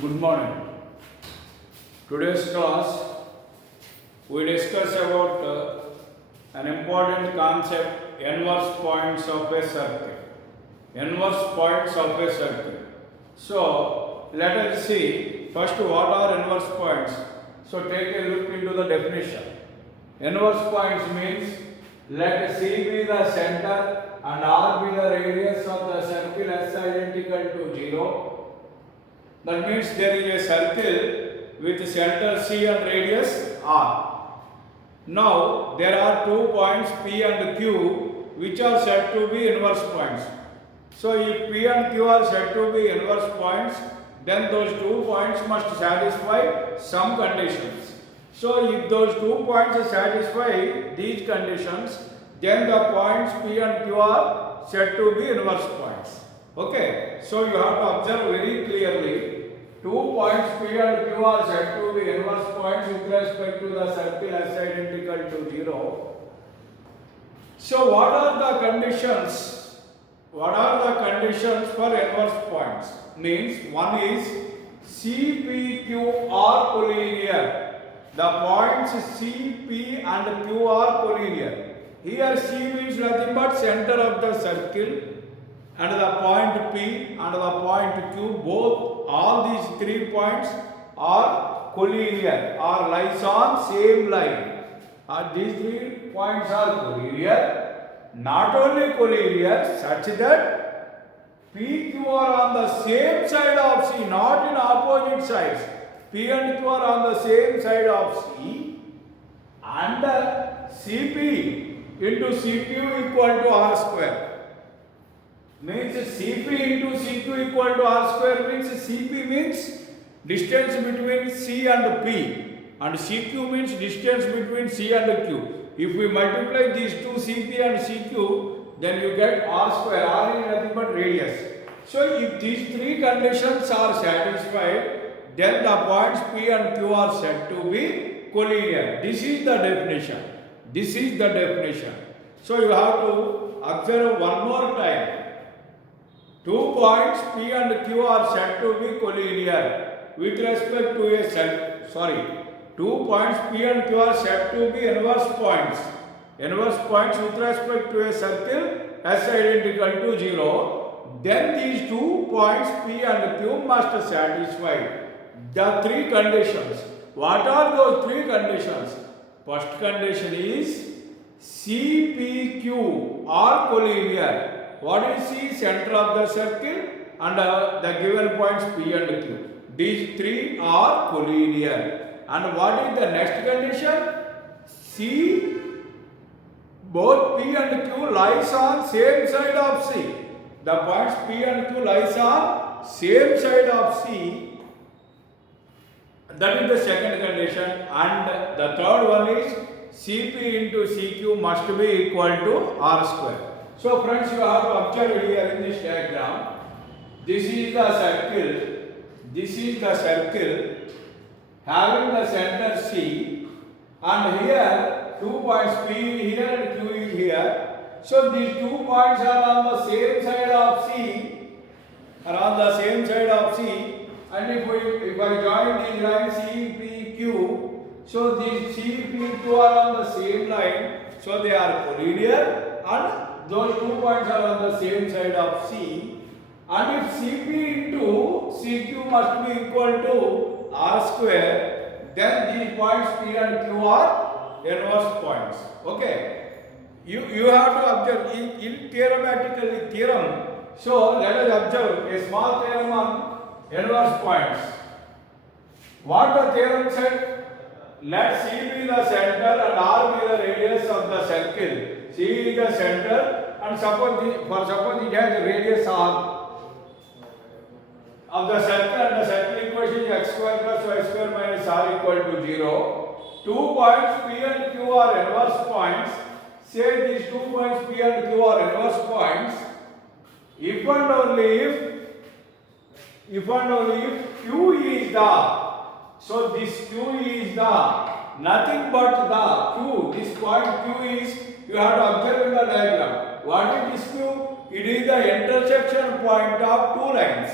Good morning. Today's class we discuss about an important concept, inverse points of a circle. Inverse points of a circle. So let us see first what are inverse points. So take a look into the definition. Inverse points means let C be the center and R be the radius of the circle S identical to 0. That means there is a circle with center C and radius R. Now there are 2 points P and Q which are said to be inverse points. So if P and Q are said to be inverse points, then those 2 points must satisfy some conditions. So if those 2 points satisfy these conditions, then the points P and Q are said to be inverse points. Okay, so you have to observe very clearly. 2 points P and Q are said to be inverse points with respect to the circle S identical to 0. So what are the conditions? What are the conditions for inverse points? Means one is C, P, Q are collinear. The points C, P and Q are collinear. Here C means nothing but center of the circle, and the point P and the point Q, both all these 3 points are collinear or lies on same line. These 3 points are collinear. Not only collinear, such that P, Q are on the same side of C, not in opposite sides. P and Q are on the same side of C, and CP into CQ equal to R square. Means Cp into Cq equal to R square means Cp means distance between C and P, and Cq means distance between C and Q. If we multiply these two Cp and Cq, then you get R square. R is nothing but radius. So if these 3 conditions are satisfied, then the points P and Q are said to be collinear. This is the definition. This is the definition. So you have to observe one more time. 2 points P and Q are said to be collinear with respect to a circle. 2 points P and Q are said to be inverse points. Inverse points with respect to a circle S identical to 0. Then these 2 points P and Q must satisfy the 3 conditions. What are those 3 conditions? First condition is C, P, Q are collinear. What is C? Center of the circle and the given points P and Q. These 3 are collinear. And what is the next condition? C, both P and Q lies on same side of C. The points P and Q lies on same side of C. That is the second condition. And the third one is Cp into Cq must be equal to R square. So friends, you have to observe here in this diagram. This is the circle. This is the circle having the center C, and here 2 points P is here and Q is here. So these 2 points are on the same side of C, and if I join these lines C, P, Q, so these C, P, Q are on the same line, so they are collinear, and those 2 points are on the same side of C. And if Cp into Cq must be equal to R square, then these points P and Q are inverse points. Okay. You have to observe in theorem. So let us observe a small theorem on inverse points. What the theorem said? Let C be the center and R be the radius of the circle. C is the center, and suppose it has a radius R of the circle, and the circle equation is x square plus y square minus R equal to 0. 2 points P and Q are inverse points. Say these 2 points P and Q are inverse points if and only if Q is the, so this Q is the nothing but the Q. This point Q is, you have to observe in the diagram. What is this Q? It is the intersection point of 2 lines.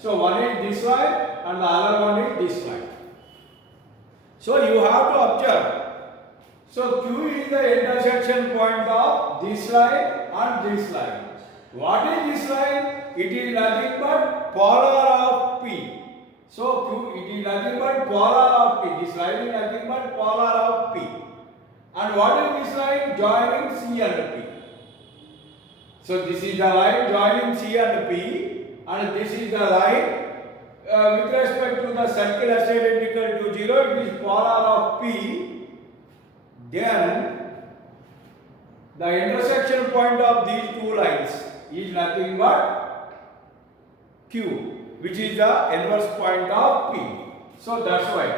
So one is this line and the other one is this line. So you have to observe. So Q is the intersection point of this line and this line. What is this line? It is nothing but polar of P. So Q, it is nothing but polar of P. This line is nothing but polar of P. And what is this line? Joining C and P. So this is the line joining C and P, and this is the line with respect to the circle as identical to 0, it is polar of P. Then the intersection point of these two lines is nothing but Q, which is the inverse point of P. So that's why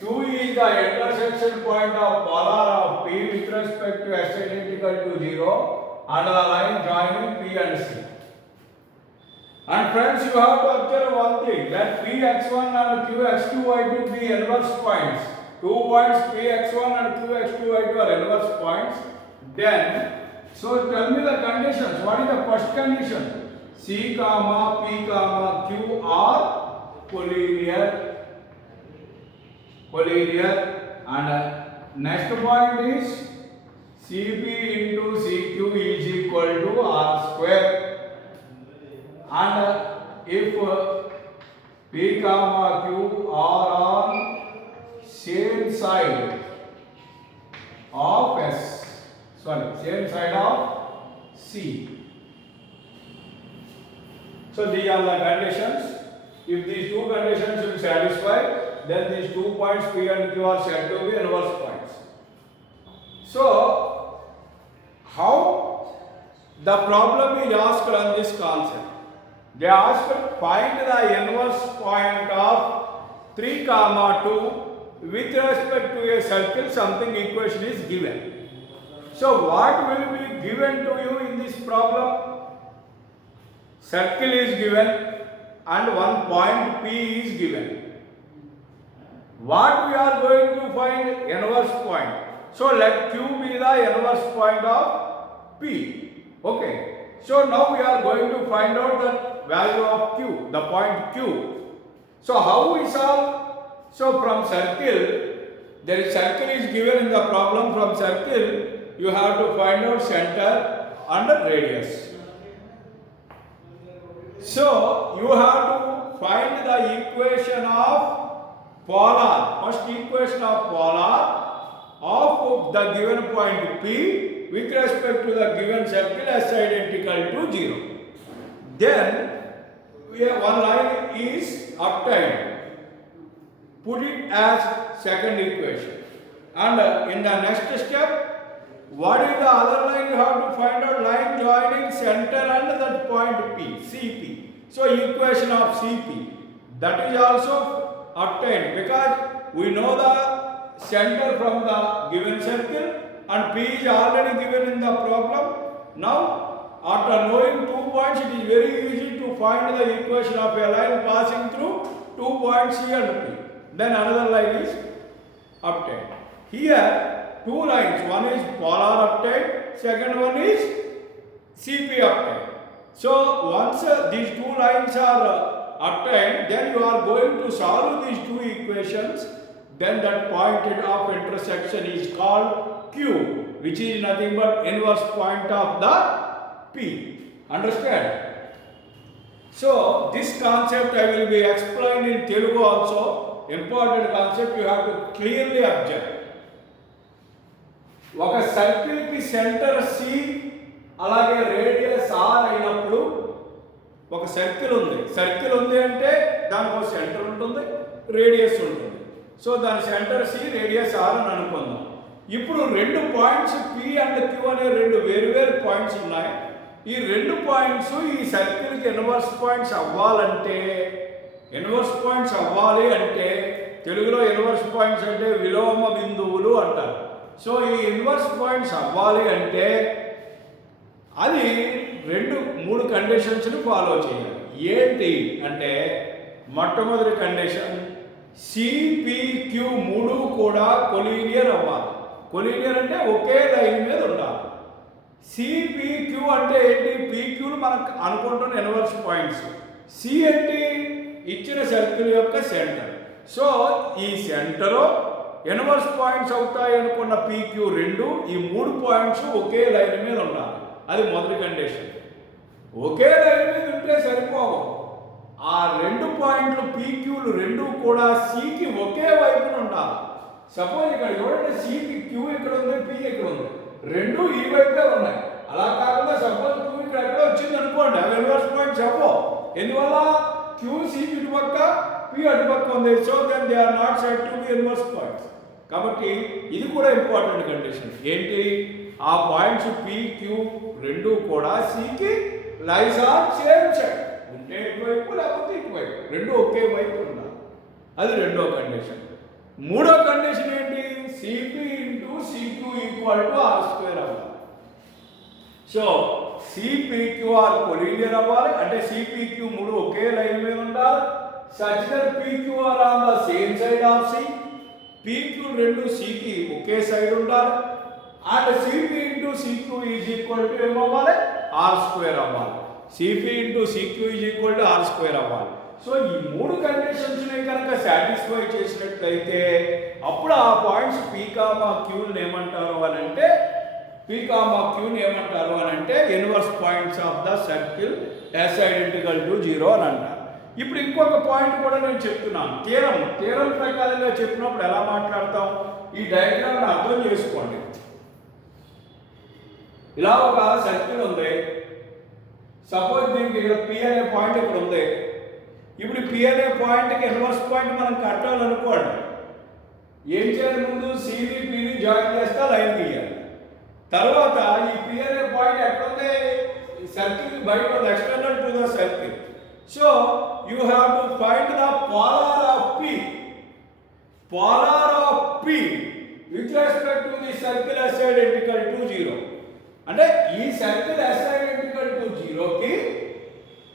Q is the intersection point of polar of P with respect to s identical to 0 and the line joining P and C. And friends, you have to observe one thing, that Px1 and Qx2y2 be inverse points. 2 points Px1 and Qx2y2 are inverse points. Then, so tell me the conditions. What is the first condition? C, P, Q are collinear. And next point is Cp into Cq is equal to R square. And if P, Q are on same side of same side of C. So these are the conditions. If these two conditions will satisfy, then these 2 points P and Q are said to be inverse points. So, how the problem is asked on this concept? They asked find the inverse point of 3, 2 with respect to a circle. Something equation is given. So, what will be given to you in this problem? Circle is given and one point P is given. What we are going to find? Inverse point. So let Q be the inverse point of P. Okay. So now we are going to find out the value of Q, the point Q. So how we solve? So from circle, there is circle is given in the problem. From circle, you have to find out center and radius. So you have to find the equation of polar, first equation of polar of the given point P with respect to the given circle as identical to 0. Then one line is obtained. Put it as second equation. And in the next step, what is the other line? You have to find out line joining center and that point P, CP. So equation of CP, that is also obtained because we know the center from the given circle and P is already given in the problem. Now, after knowing 2 points, it is very easy to find the equation of a line passing through 2 points C and P. Then another line is obtained. Here, 2 lines, one is polar obtained, second one is CP obtained. So, once these 2 lines are obtained, then you are going to solve these 2 equations. Then that point of intersection is called Q, which is nothing but inverse point of the P. Understand? So this concept I will be explained in Telugu also. Important concept you have to clearly observe. ఒక సర్కిల్ కి centre C అలాగే radius R అయినప్పుడు ఒక సర్కిల్ ఉంది అంటే దానికి ఒక సెంటర్ ఉంటుంది, రేడియస్ ఉంటుంది. సో దాని సెంటర్ C, రేడియస్ R అని అనుకుందాం. ఇప్పుడు 2 పాయింట్స్ P అండ్ Q అనే 2 వేరు పాయింట్స్ ఉన్నాయి. ఈ 2 పాయింట్స్ ఈ సర్కిల్కి ఇన్వర్స్ పాయింట్స్ అవ్వాలి అంటే తెలుగులో ఇన్వర్స్ పాయింట్స్ అంటే విలోమ బిందువులు అంటారు. సో ఈ ఇన్వర్స్ పాయింట్స్ అవ్వాలి అంటే అది 3 కండిషన్స్ని ఫాలో చేయాలి. ఏంటి అంటే మొట్టమొదటి కండిషన్ CPQ 3 కూడా కొలీనియర్ అవ్వాలి. కొలీనియర్ అంటే ఒకే లైన్ మీద ఉండాలి. CPQ అంటే ఏంటి? PQలు మనకు అనుకుంటున్న ఇన్వర్స్ పాయింట్స్. C ఏంటి? ఇచ్చిన సర్కిల్ యొక్క సెంటర్. సో ఈ సెంటరు ఇన్వర్స్ పాయింట్స్ అవుతాయి అనుకున్న పీక్యూ రెండు, ఈ 3 పాయింట్స్ ఒకే లైన్ మీద ఉండాలి. అది మొదటి కండిషన్. ఒకే లైన్ మీద ఉంటే సరిపోవు. ఆ 2 పాయింట్లు పీక్యూలు రెండు కూడా సికి ఒకే వైపున ఉండాలి. సపోజ్ ఇక్కడ చూడండి, సికి క్యూ ఇక్కడ ఉంది, పి ఇక్కడ ఉంది, రెండు ఈ వైపునే ఉన్నాయి. అలా కాకుండా సపోజ్ క్యూ ఇక్కడ ఎక్కడ వచ్చింది అనుకోండి, అవి ఇన్వర్స్ పాయింట్స్ అవ్వవు. ఎందువల్ల? క్యూ సి ఇటుపక్క, పి అటుపక్క ఉంది. So then they are not said to be inverse points. కాబట్టి ఇది కూడా ఇంపార్టెంట్ కండిషన్. ఏంటి? ఆ పాయింట్స్ పి క్యూ రెండు కూడా సికి లైస్ ఆన్ సేమ్ సైడ్ ఉంటే ఇటువైపు, లేకపోతే ఇటువైపు, రెండు ఒకే వైపు ఉండాలి. అది రెండో కండిషన్. మూడో కండిషన్ ఏంటి? CP into CQ equal to R square అవ్వాలి. సో సిపిక్యూఆర్ కొలీనియర్ అవ్వాలి, అంటే సిపిక్యూ మూడు ఒకే లైన్ మీద ఉండాలి. Such that PQR on the same side of C, PQ రెండు సికి ఒకే సైడ్ ఉండాలి. And CP into CQ is equal to ఏమవ్వాలి? ఆర్ స్క్వేర్ అవ్వాలి. CP into CQ is equal to R square అవ్వాలి. సో ఈ మూడు కండిషన్స్ని కనుక సాటిస్ఫై చేసినట్లయితే అప్పుడు ఆ పాయింట్స్ పీ కామా క్యూని ఏమంటారు అని అంటే, పీ కామా క్యూని ఏమంటారు అని అంటే inverse points of the circle S identical to 0 అని అంటారు. ఇప్పుడు ఇంకొక పాయింట్ కూడా నేను చెప్తున్నాను. థీరం ప్రకారంగా చెప్పినప్పుడు ఎలా మాట్లాడతాం? ఈ డయాగ్రామ్ని అర్థం చేసుకోండి. ఇలా ఒక సర్కిల్ ఉంది. సపోజ్ దీనికి ఇక్కడ పి అనే పాయింట్ ఇక్కడ ఉంది. ఇప్పుడు పి అనే పాయింట్కి ఇన్వర్స్ పాయింట్ మనం కట్టాలనుకోండి. ఏం చేయాలి? ముందు సిని పిని జాయిన్ చేస్తే లైన్ గీయాలి. తర్వాత ఈ పి అనే పాయింట్ ఎక్కడుంది? సర్కిల్ బయట ఉంది, external to the circle. So you have to find the polar of P. Polar of P with respect to the circle S identical to 0. అంటే ఈ సర్కిల్ ఎస్ ఐడెంటికల్ టు 0కి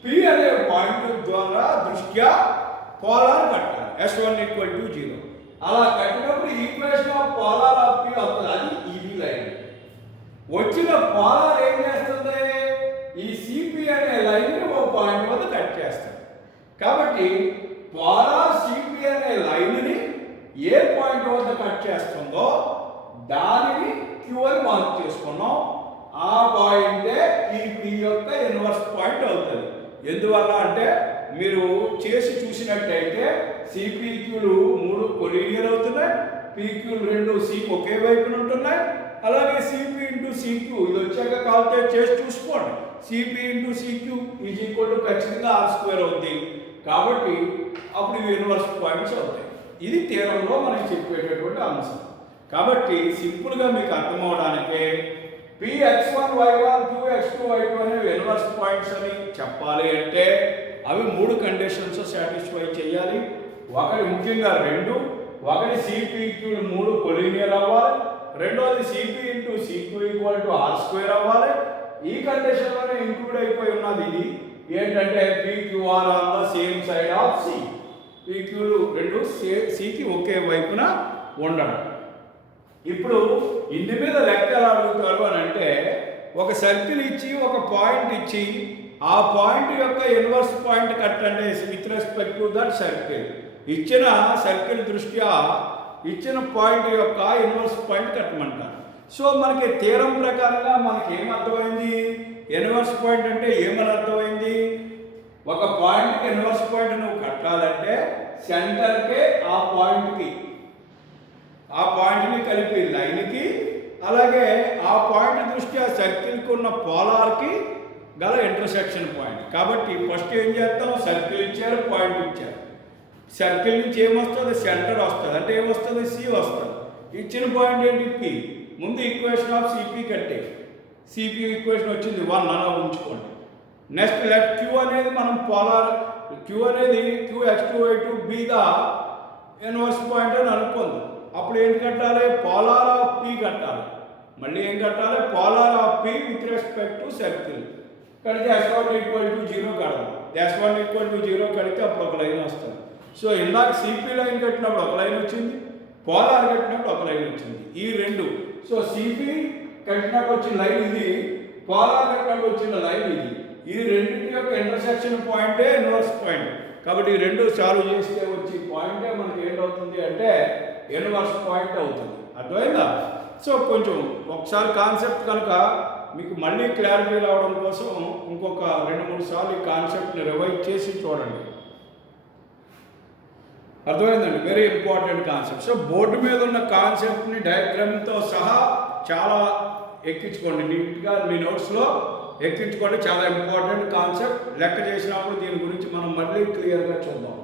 పి అనే పాయింట్ ద్వారా దృష్ట్యా పోలార్ కట్టాలి. S1 equal to 0. అలా కట్టినప్పుడు equation of polar of P అవుతుంది. అది ఈబి లైన్. వచ్చిన పోలార్ ఏం చేస్తుంది? ఈ సిపి అనే లైన్ ఓ పాయింట్ వద్ద కట్ చేస్తుంది. కాబట్టి పోలార్ సిపి అనే లైన్ని ఏ పాయింట్ వద్ద కట్ చేస్తుందో దానిని క్యూ అని మార్క్ చేసుకున్నాం. ఆ పాయింటే ఈ పి యొక్క ఇన్వర్స్ పాయింట్ అవుతుంది. ఎందువల్ల అంటే మీరు చేసి చూసినట్టయితే సిపిక్యూలు మూడు కొలీనియర్ అవుతున్నాయి, పిక్యూలు రెండు సికి ఒకే వైపున ఉంటున్నాయి. అలాగే సిపి ఇంటూ సిక్యూ ఇది వచ్చాక కాల్కులేట్ చేసి చూసుకోండి. CP into CQ is equal to ఖచ్చితంగా ఆర్ స్క్వేర్ అవుతుంది. కాబట్టి అప్పుడు ఇవి ఇన్వర్స్ పాయింట్స్ అవుతాయి. ఇది థీరంలో మనకి చెప్పేటటువంటి అంశం. కాబట్టి సింపుల్గా మీకు అర్థమవడానికే Px1 y1 Qx2 y2 అనేవి ఇన్వర్స్ పాయింట్స్ అని చెప్పాలి అంటే అవి మూడు కండిషన్స్ సాటిస్ఫై చేయాలి. ఒకటి ముఖ్యంగా ఒకటి సిపిక్యూలు మూడు కొలీనియర్ అవ్వాలి. రెండోది CP into CQ equal to R square అవ్వాలి. ఈ కండిషన్లోనే ఇంక్లూడ్ అయిపోయి ఉన్నది ఇది ఏంటంటే PQR on the same side of C. పిక్యూలు రెండు సికి ఒకే వైపున ఉండడం. ఇప్పుడు ఇందు మీద లెక్క ఎలా అడుగుతారు అని అంటే ఒక సర్కిల్ ఇచ్చి ఒక పాయింట్ ఇచ్చి ఆ పాయింట్ యొక్క ఇన్వర్స్ పాయింట్ కట్టండి with respect to that circle. ఇచ్చిన సర్కిల్ దృష్ట్యా ఇచ్చిన పాయింట్ యొక్క ఇన్వర్స్ పాయింట్ కట్టమంటారు. సో మనకి థీరం ప్రకారంగా మనకి ఏమర్థమైంది? ఇన్వర్స్ పాయింట్ అంటే ఏమని అర్థమైంది? ఒక పాయింట్కి ఇన్వర్స్ పాయింట్ నువ్వు కట్టాలంటే సెంటర్కే ఆ పాయింట్ని కలిపి లైన్కి, అలాగే ఆ పాయింట్ దృష్ట్యా సర్కిల్కి ఉన్న పోలార్కి గల ఇంటర్సెక్షన్ పాయింట్. కాబట్టి ఫస్ట్ ఏం చేస్తాం? సర్కిల్ ఇచ్చారు, పాయింట్ ఇచ్చారు. సర్కిల్ నుంచి ఏమొస్తుంది? సెంటర్ వస్తుంది. అంటే ఏమొస్తుంది? సి వస్తుంది. ఇచ్చిన పాయింట్ ఏంటి? పి. ముందు ఈక్వేషన్ ఆఫ్ సిపి కట్టే సిపి ఈక్వేషన్ వచ్చింది 1 అలా ఉంచుకోండి. నెక్స్ట్ లెట్ క్యూ అనేది మనం పోలార్ క్యూ అనేది Qx2y2 be the inverse point అని అనుకుందాం. అప్పుడు ఏం కట్టాలి? పోలార్ ఆఫ్ పి కట్టాలి. మళ్ళీ ఏం కట్టాలి? Polar of P with respect to circle కడితే S1 ఈక్వల్ టు 0 కడదాం. S1 ఈక్వల్ టు 0 కడితే అప్పుడు ఒక లైన్ వస్తుంది. సో ఇందాక సిపి లైన్ కట్టినప్పుడు ఒక లైన్ వచ్చింది, పోలార్ కట్టినప్పుడు ఒక లైన్ వచ్చింది. ఈ రెండు. సో సిపి కట్టినప్పుడు వచ్చిన లైన్ ఇది, పోలార్ కట్టినప్పుడు వచ్చిన లైన్ ఇది. ఈ రెండింటి యొక్క ఇంటర్సెక్షన్ పాయింటే ఇన్వర్స్ పాయింట్. కాబట్టి ఈ రెండు సాల్వ్ చేస్తే వచ్చి పాయింటే మనకి ఏంటవుతుంది అంటే ఇన్వర్స్ పాయింట్ అవుతుంది. అర్థమైందా? సో కొంచెం ఒకసారి కాన్సెప్ట్ కనుక మీకు మళ్ళీ క్లారిటీ రావడం కోసం ఇంకొక 2-3 సార్లు ఈ కాన్సెప్ట్ని రివైజ్ చేసి చూడండి. అర్థమైందండి? Very important concept. So board మీద ఉన్న కాన్సెప్ట్ని డయాగ్రామ్తో సహా చాలా ఎక్కించుకోండి, నీట్గా మీ నోట్స్లో ఎక్కించుకోండి. చాలా ఇంపార్టెంట్ కాన్సెప్ట్. లెక్క చేసినప్పుడు దీని గురించి మనం మళ్ళీ క్లియర్గా చూద్దాం.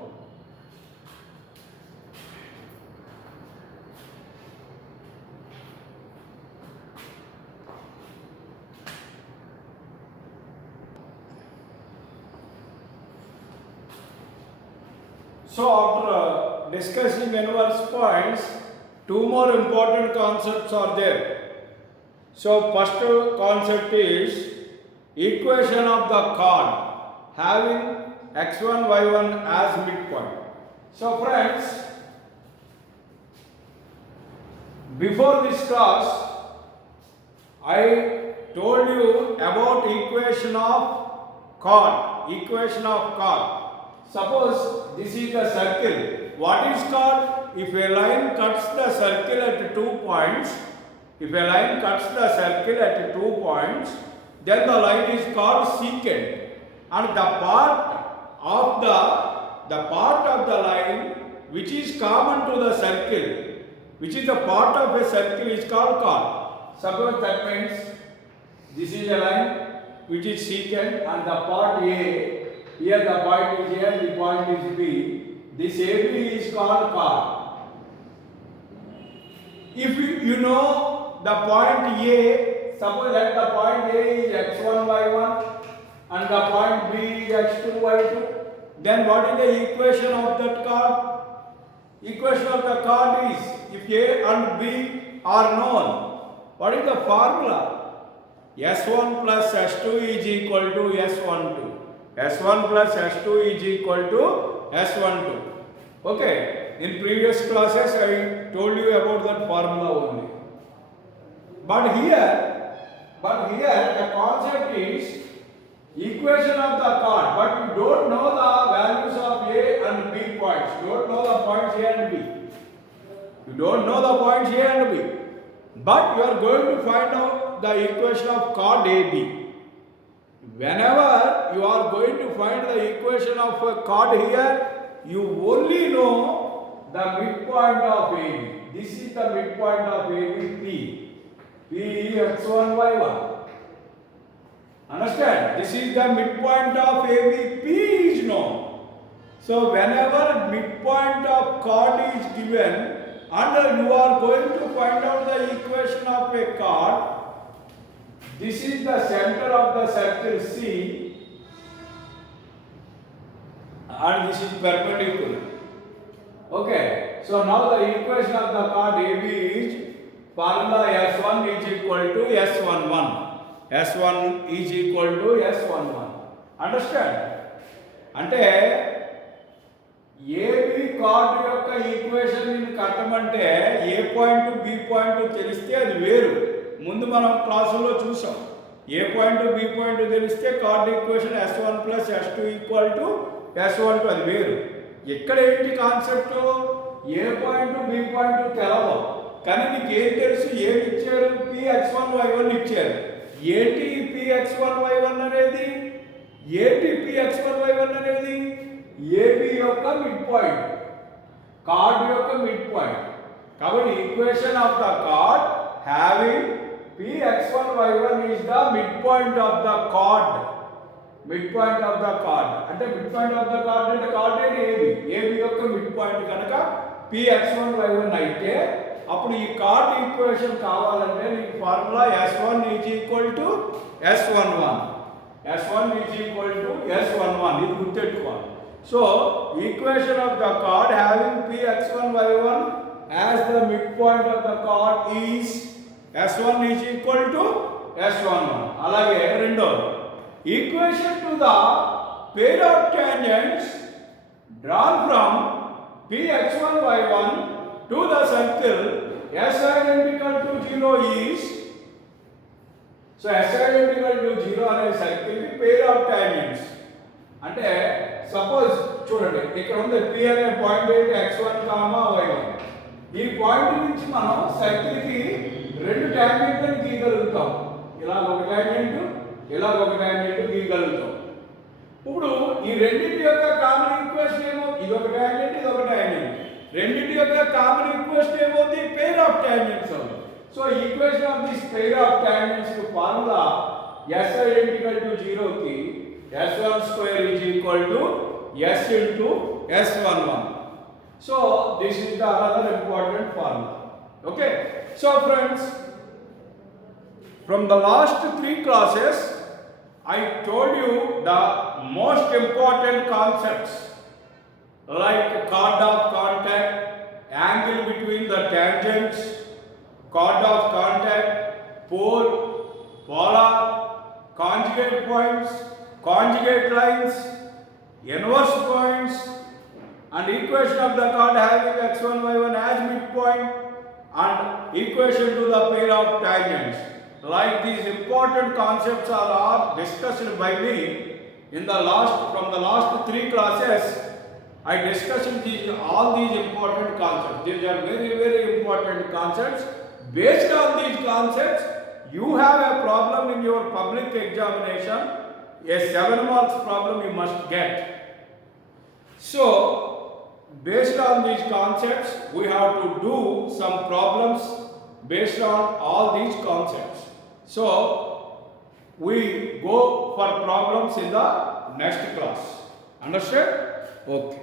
So after discussing inverse points, 2 more important concepts are there. So first concept is equation of the chord having x1 y1 as midpoint. So friends, before this class I told you about equation of chord. Suppose this is the circle. What is chord? If a line cuts the circle at 2 points, then the line is called secant, and the part of the line which is common to the circle, which is a part of a circle, is called chord. Suppose that means this is a line which is secant, and the part A, here the point is A and the point is B. This AB is called chord. If you know the point A, suppose that the point A is x1 y1 and the point B is x2 y2, then what is the equation of that chord? Equation of the chord is, if A and B are known, what is the formula? S1 plus S2 is equal to S12. S1 plus S2 is equal to S12. Okay, in previous classes I told you about that formula only. But here the concept is equation of the chord, but you don't know the values of A and B points. You don't know the points A and B. But you are going to find out the equation of chord AB. Whenever you are going to find the equation of a chord here, you only know the midpoint of AB. This is the midpoint of AB, P. P x1 y1. Understand? This is the midpoint of AB. P is known. So whenever midpoint of chord is given and you are going to find out the equation of a chord, this is the center of the circle C and this is perpendicular. Okay, so now the equation of the chord AB is formula S1 is equal to S11. S1 is equal to S11. Understand? అంటే AB card యొక్క ఈక్వేషన్ కట్టమంటే ఏ point B point తెలిస్తే అది వేరు. ముందు మనం క్లాసులో చూసాం. ఏ పాయింట్ బి పాయింట్ తెలిస్తే card equation S1 plus S2 equal to S12, అది వేరు. ఇక్కడ ఏంటి కాన్సెప్ట్? ఏ పాయింట్ బి పాయింట్ తెలవదు, కానీ నీకు ఏం తెలుసు? ఏమి ఇచ్చారు? Px1 y1 ఇచ్చారు. ఏంటి Px1 y1 అనేది? ఏబి యొక్క మిడ్ పాయింట్, కార్డ్ యొక్క మిడ్ పాయింట్. కాబట్టి equation of the card having Px1 y1 is the midpoint of the chord. Midpoint of the chord అంటే midpoint of the chord అంటే chord అంటే AB యొక్క మిడ్ పాయింట్ కనుక Px1 y1 అయితే అప్పుడు ఈ chord ఈక్వేషన్ కావాలంటే నీకు formula S1 is equal to S11. ఇది గుర్తెట్టుకోవాలి. So equation of the chord having Px1 y1 as the midpoint of the chord is S1 is equal to S11. అలాగే రెండోది equation to the pair of tangents drawn from Px1 y1 to the circle S identical to 0 is, so S identical to 0 అనే సర్కిల్ కి pair of tangents అంటే సపోజ్ చూడండి ఇక్కడ ఉంది P అనే పాయింట్ ఏంటి x1, y1. ఈ పాయింట్ నుంచి మనం సర్కిల్ కి రెండు టాంజెంట్లను గీయగలుగుతాం. ఇలా ఒక టాంజెంట్, ఇలా ఒక టాంజెంట్ గీయగలుగుతాం. ఇప్పుడు ఈ రెండింటి యొక్క కామన్ ఈక్వేషన్ ఏమో, ఇది ఒక టాంజెంట్, ఇది ఒక టాంజెంట్. రెండింటి యొక్క కామన్ ఈక్వేషన్ ఏమవుతుంది? పెయిర్ ఆఫ్ టాంజెంట్స్ అవుతుంది. So equation of this pair of tangents కి ఫార్ములా s identical to 0 కి s1 square is equal to s into s11. So this is the another important formula. Okay, so friends, from the last 3 classes I told you the most important concepts like chord of contact, angle between the tangents, chord of contact, pole, polar, conjugate points, conjugate lines, inverse points, and equation of the chord having x1, y1 as midpoint, and equation to the pair of tangents. Like these important concepts are all discussed by me in the from the last 3 classes. I discussed all these important concepts. These are very, very important concepts. Based on these concepts, you have a problem in your public examination. A 7 marks problem you must get. So, based on these concepts, we have to do some problems based on all these concepts. So, we go for problems in the next class. Understand? Okay.